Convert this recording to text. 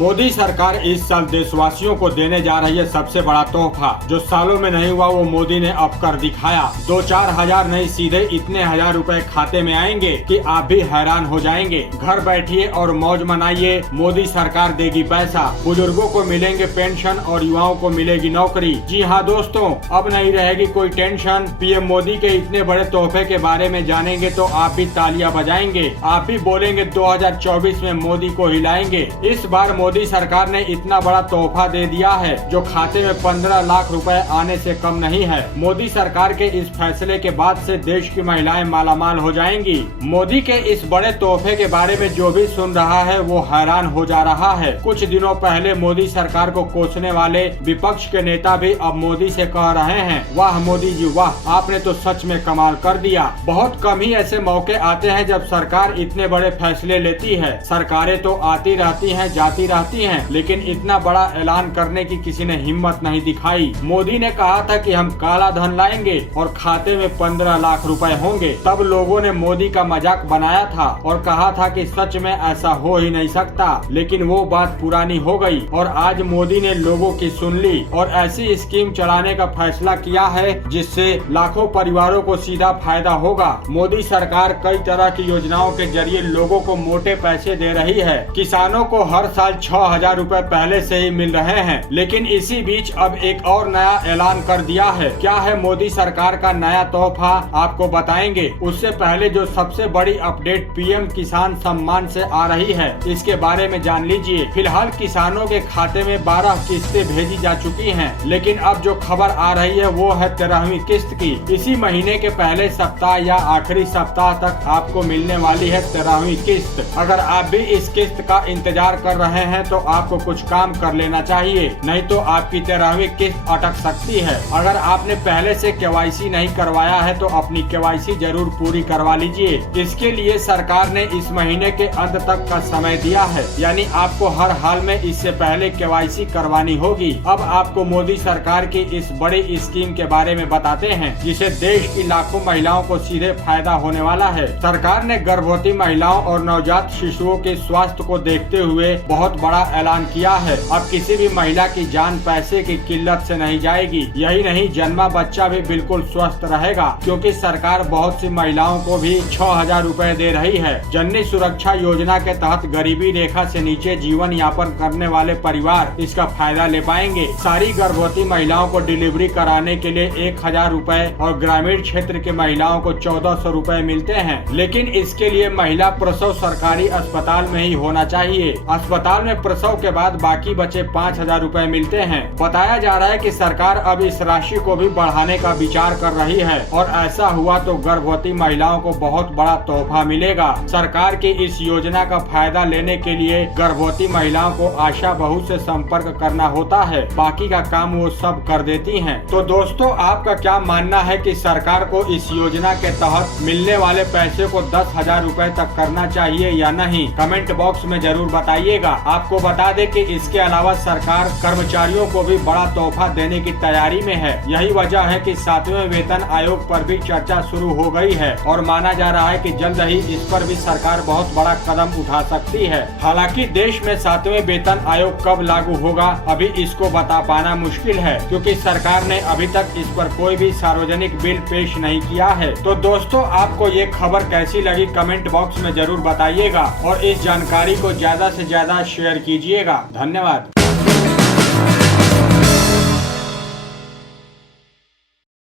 मोदी सरकार इस साल देशवासियों को देने जा रही है सबसे बड़ा तोहफा। जो सालों में नहीं हुआ वो मोदी ने अब कर दिखाया। 2-4 हजार नहीं, सीधे इतने हजार रुपए खाते में आएंगे कि आप भी हैरान हो जाएंगे। घर बैठिए और मौज मनाइए, मोदी सरकार देगी पैसा। बुजुर्गों को मिलेंगे पेंशन और युवाओं को मिलेगी नौकरी। जी हाँ दोस्तों, अब नहीं रहेगी कोई टेंशन। पीएम मोदी के इतने बड़े तोहफे के बारे में जानेंगे तो आप भी तालियां बजाएंगे, आप भी बोलेंगे 2024 में मोदी को हिलाएंगे। इस बार मोदी सरकार ने इतना बड़ा तोहफा दे दिया है जो खाते में 15 लाख रुपए आने से कम नहीं है। मोदी सरकार के इस फैसले के बाद से देश की महिलाएं मालामाल हो जाएंगी। मोदी के इस बड़े तोहफे के बारे में जो भी सुन रहा है वो हैरान हो जा रहा है। कुछ दिनों पहले मोदी सरकार को कोसने वाले विपक्ष के नेता भी अब मोदी से कह रहे हैं, वाह मोदी जी वाह, आपने तो सच में कमाल कर दिया। बहुत कम ही ऐसे मौके आते हैं जब सरकार इतने बड़े फैसले लेती है। सरकारें तो आती रहती हैं, जाती रहती हैं, लेकिन इतना बड़ा ऐलान करने की किसी ने हिम्मत नहीं दिखाई। मोदी ने कहा था कि हम काला धन लाएंगे और खाते में 15 लाख रुपए होंगे। तब लोगों ने मोदी का मजाक बनाया था और कहा था कि सच में ऐसा हो ही नहीं सकता, लेकिन वो बात पुरानी हो गई और आज मोदी ने लोगों की सुन ली और ऐसी स्कीम चलाने का फैसला किया है जिससे लाखों परिवारों को सीधा फायदा होगा। मोदी सरकार कई तरह की योजनाओं के जरिए लोगों को मोटे पैसे दे रही है। किसानों को हर साल 6,000 रुपए पहले से ही मिल रहे हैं, लेकिन इसी बीच अब एक और नया ऐलान कर दिया है। क्या है मोदी सरकार का नया तोहफा, आपको बताएंगे। उससे पहले जो सबसे बड़ी अपडेट पीएम किसान सम्मान से आ रही है, इसके बारे में जान लीजिए। फिलहाल किसानों के खाते में 12 किस्तें भेजी जा चुकी हैं, लेकिन अब जो खबर आ रही है वो है 13वीं किस्त की। इसी महीने के पहले सप्ताह या आखिरी सप्ताह तक आपको मिलने वाली है 13वीं किस्त। अगर आप भी इस किस्त का इंतजार कर रहे हैं तो आपको कुछ काम कर लेना चाहिए, नहीं तो आपकी 13वीं किस्त अटक सकती है। अगर आपने पहले से केवाईसी नहीं करवाया है तो अपनी केवाईसी जरूर पूरी करवा लीजिए। इसके लिए सरकार ने इस महीने के अंत तक का समय दिया है, यानी आपको हर हाल में इससे पहले केवाईसी करवानी होगी। अब आपको मोदी सरकार की इस बड़ी स्कीम के बारे में बताते हैं जिसे देश की लाखों महिलाओं को सीधे फायदा होने वाला है। सरकार ने गर्भवती महिलाओं और नवजात शिशुओं के स्वास्थ्य को देखते हुए बहुत बड़ा ऐलान किया है। अब किसी भी महिला की जान पैसे की किल्लत से नहीं जाएगी। यही नहीं, जन्मा बच्चा भी बिल्कुल स्वस्थ रहेगा, क्योंकि सरकार बहुत सी महिलाओं को भी 6,000 रुपए दे रही है। जननी सुरक्षा योजना के तहत गरीबी रेखा से नीचे जीवन यापन करने वाले परिवार इसका फायदा ले पाएंगे। सारी गर्भवती महिलाओं को डिलीवरी कराने के लिए 1,000 रुपए और ग्रामीण क्षेत्र के महिलाओं को 1,400 रुपए मिलते हैं, लेकिन इसके लिए महिला प्रसव सरकारी अस्पताल में ही होना चाहिए। अस्पताल में प्रसव के बाद बाकी बचे 5,000 रुपए मिलते हैं। बताया जा रहा है कि सरकार अब इस राशि को भी बढ़ाने का विचार कर रही है और ऐसा हुआ तो गर्भवती महिलाओं को बहुत बड़ा तोहफा मिलेगा। सरकार की इस योजना का फायदा लेने के लिए गर्भवती महिलाओं को आशा बहू से संपर्क करना होता है, बाकी का काम वो सब कर देती हैं। तो दोस्तों, आपका क्या मानना है कि सरकार को इस योजना के तहत मिलने वाले पैसे को 10,000 रुपए तक करना चाहिए या नहीं? कमेंट बॉक्स में जरूर बताइएगा। आपको बता दें कि इसके अलावा सरकार कर्मचारियों को भी बड़ा तोहफा देने की तैयारी में है। यही वजह है कि 7वें वेतन आयोग पर भी चर्चा शुरू हो गई है और माना जा रहा है कि जल्द ही इस पर भी सरकार बहुत बड़ा कदम उठा सकती है। हालांकि देश में 7वें वेतन आयोग कब लागू होगा अभी इसको बता पाना मुश्किल है, क्योंकि सरकार ने अभी तक इस पर कोई भी सार्वजनिक बिल पेश नहीं किया है। तो दोस्तों, आपको ये खबर कैसी लगी कमेंट बॉक्स में जरूर बताइएगा और इस जानकारी को ज्यादा से ज्यादा शेयर कीजिएगा। धन्यवाद।